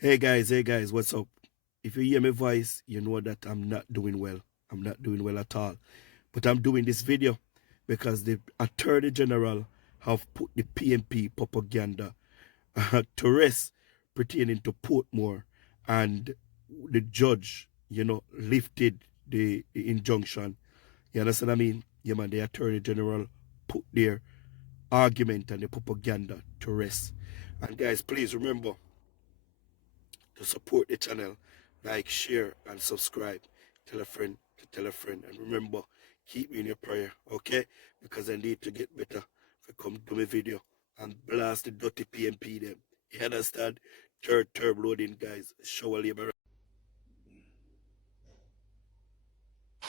Hey guys, what's up? If you hear my voice, you know that I'm not doing well. I'm not doing well at all. But I'm doing this video because the Attorney General have put the PMP propaganda to rest pertaining to Portmore, and the judge, lifted the injunction. You understand what I mean? Yeah, man, the Attorney General put their argument and the propaganda to rest. And guys, please remember to support the channel, like, share, and subscribe. Tell a friend to tell a friend. And remember, keep me in your prayer, okay? Because I need to get better to come do my video and blast the dirty PMP them. You understand? Third term loading, guys. Shower labor.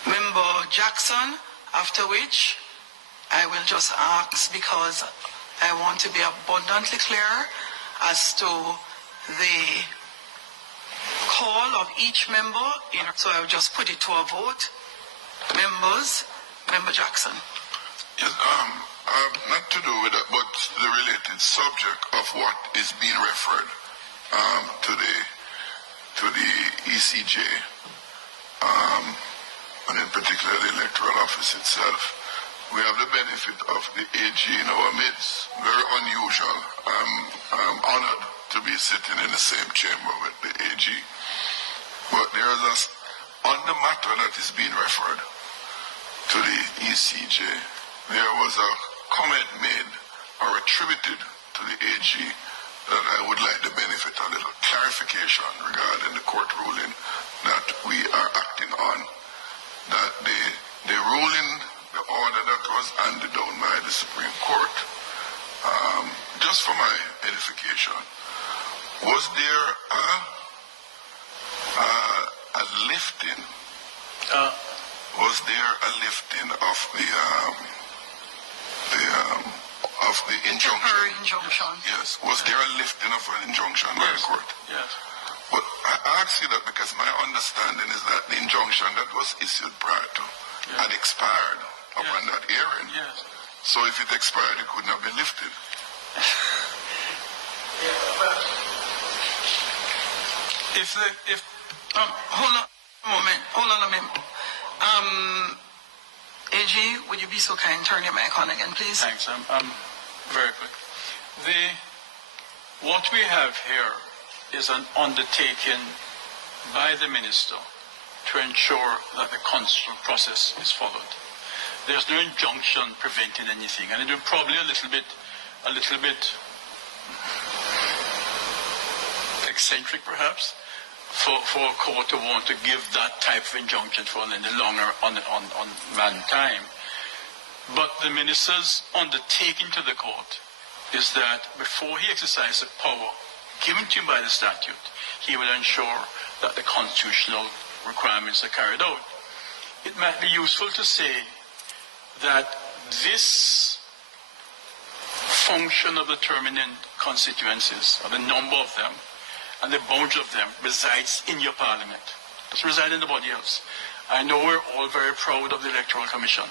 Member Jackson, after which I will just ask, because I want to be abundantly clear as to the call of each member, so I will just put it to a vote. Members, Member Jackson. Yes, not to do with that, but the related subject of what is being referred to the ECJ, and in particular the electoral office itself. We have the benefit of the AG in our midst. Very unusual. I'm honored to be sitting in the same chamber with the AG. But there's on the matter that is being referred to the ECJ, there was a comment made or attributed to the AG that I would like the benefit of a little clarification regarding the court ruling that we are acting on. That the ruling, the order that was handed down by the Supreme Court, just for my edification, was there a lifting? Was there a lifting of the injunction? Temporary injunction. Yes. Was there a lifting of an injunction by the court? Yes. But I ask you that because my understanding is that the injunction that was issued prior to had expired upon that hearing. Yes. So if it expired, it could not be lifted. Hold on a minute. AG, would you be so kind, turn your mic on again, please? Thanks. I'm very quick. What we have here is an undertaking by the minister to ensure that the constitutional process is followed. There's no injunction preventing anything, and it will probably a little bit eccentric, perhaps, for a court to want to give that type of injunction for any longer on time. But the minister's undertaking to the court is that before he exercises the power given to him by the statute, he will ensure that the constitutional requirements are carried out. It might be useful to say that this function of determining constituencies, or the number of them, and the boundary of them resides in your parliament. It doesn't reside in nobody else. I know we're all very proud of the Electoral Commission,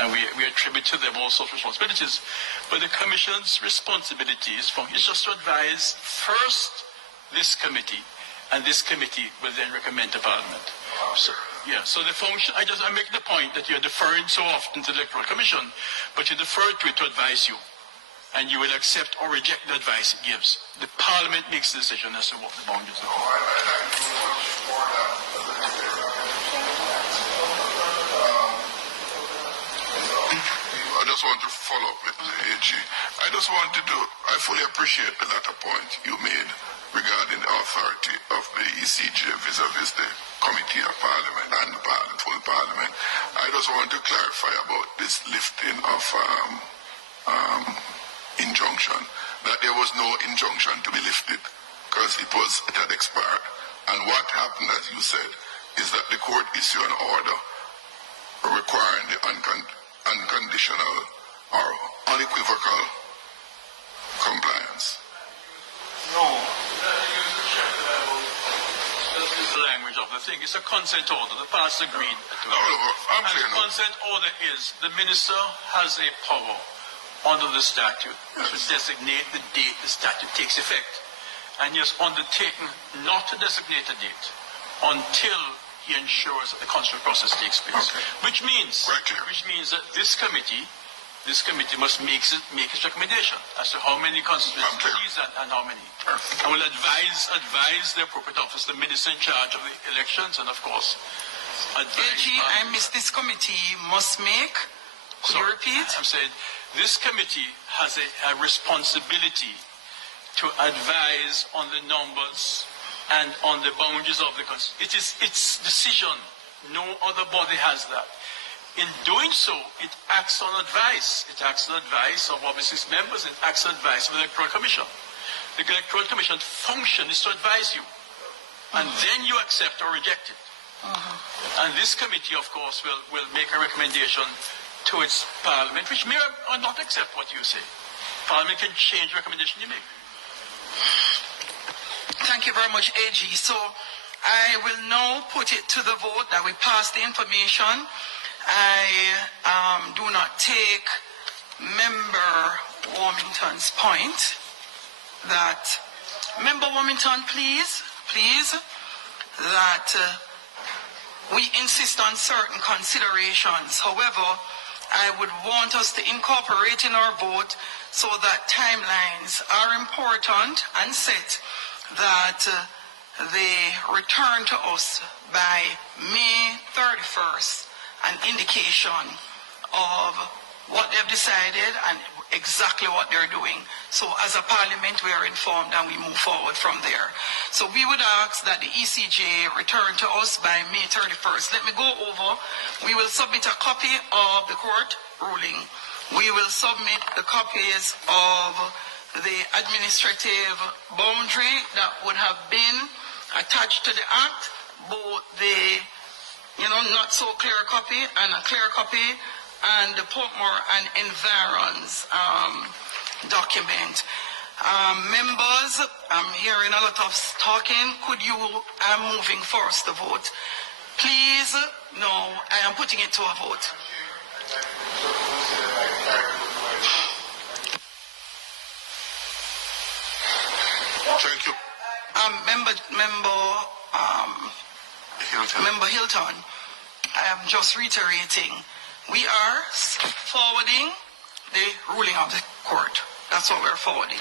and we attribute to them all sorts of responsibilities. But the Commission's responsibility is just to advise first this committee, and this committee will then recommend to Parliament. So the function, I make the point that you're deferring so often to the Electoral Commission, but you defer to it to advise you, and you will accept or reject the advice it gives. The Parliament makes the decision as to what the boundaries are. I just want to follow up with the AG. I fully appreciate the latter point you made regarding the authority of the ECJ vis-a-vis the Committee of Parliament and the full Parliament. I just want to clarify about this lifting of injunction, that there was no injunction to be lifted because it had expired. And what happened, as you said, is that the court issued an order requiring the unconditional or unequivocal compliance. No. The language of the thing. It's a consent order. The parties agreed. I'm clear the consent order is the minister has a power under the statute to designate the date the statute takes effect. and he has undertaken not to designate a date until he ensures that the constitutional process takes place. Okay. Which means that this committee must make its recommendation as to how many constituencies and how many. And will advise the appropriate office, the minister in charge of the elections, and of course, advise. AG, I missed this committee must make. Could you repeat? I'm saying this committee has a responsibility to advise on the numbers and on the boundaries of the constitution. It is its decision. No other body has that. In doing so, it acts on advice. It acts on advice of obviously its members. It acts on advice of the Electoral Commission. The Electoral Commission function is to advise you. And then you accept or reject it. And this committee, of course, will make a recommendation to its parliament, which may or not accept what you say. Parliament can change the recommendation you make. Thank you very much, AG. So I will now put it to the vote that we pass the information. I do not take Member Warmington's point that, Member Warmington, please, that we insist on certain considerations. However, I would want us to incorporate in our vote so that timelines are important and set, that they return to us by May 31st, an indication of what they've decided and exactly what they're doing. So as a parliament, we are informed and we move forward from there. So we would ask that the ECJ return to us by May 31st. Let me go over. We will submit a copy of the court ruling. We will submit the copies of the administrative boundary that would have been attached to the act, both the not so clear copy and a clear copy, and the Portmore and Environs document. Members, I'm hearing a lot of talking. Could you, I'm moving first the vote. Please, no, I am putting it to a vote. Thank you. Member Hilton, I am just reiterating, we are forwarding the ruling of the court. That's what we're forwarding.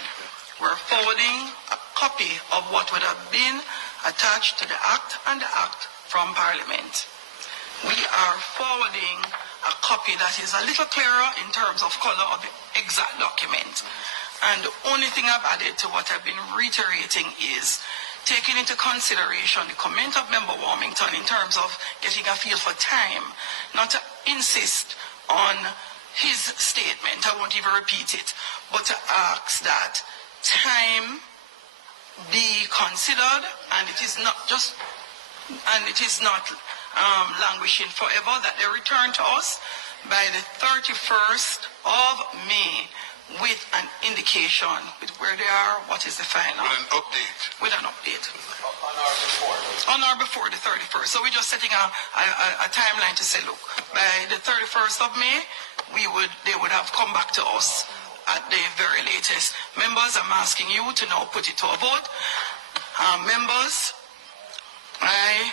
We're forwarding a copy of what would have been attached to the act and the act from Parliament. We are forwarding a copy that is a little clearer in terms of color of the exact document. And the only thing I've added to what I've been reiterating is taking into consideration the comment of Member Warmington in terms of getting a feel for time, not to insist on his statement, I won't even repeat it, but to ask that time be considered, and it is not languishing forever, that they return to us by the 31st of May with an indication with where they are, what is the final. With an update. On or before the 31st. So we're just setting a timeline to say, look, by the 31st of May, they would have come back to us at the very latest. Members, I'm asking you to now put it to a vote. Members, aye.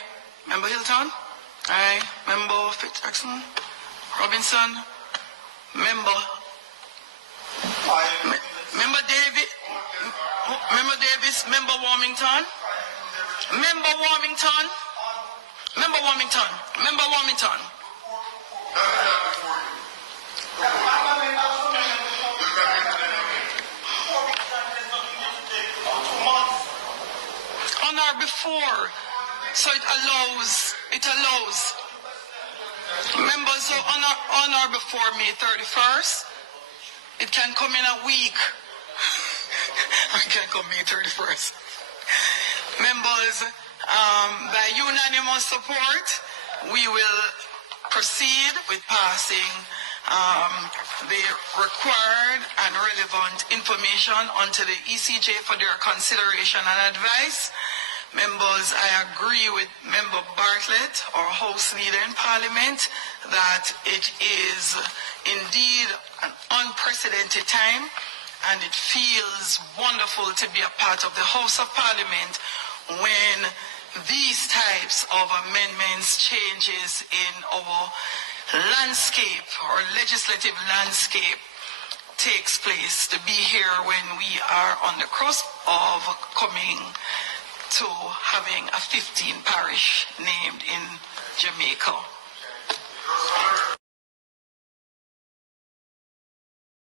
Member Hilton, aye. Member Fitz, Robinson, Member Davis, Member Warmington, Member Warmington. On or before, so it allows. Members, so on or before May 31st, it can come in a week. I can come May 31st. Members, by unanimous support, we will proceed with passing the required and relevant information onto the ECJ for their consideration and advice. Members, I agree with Member Bartlett, our House Leader in Parliament, that it is indeed an unprecedented time, and it feels wonderful to be a part of the House of Parliament when these types of amendments, changes in our landscape, our legislative landscape, takes place. To be here when we are on the cusp of coming to having a 15 parish named in Jamaica.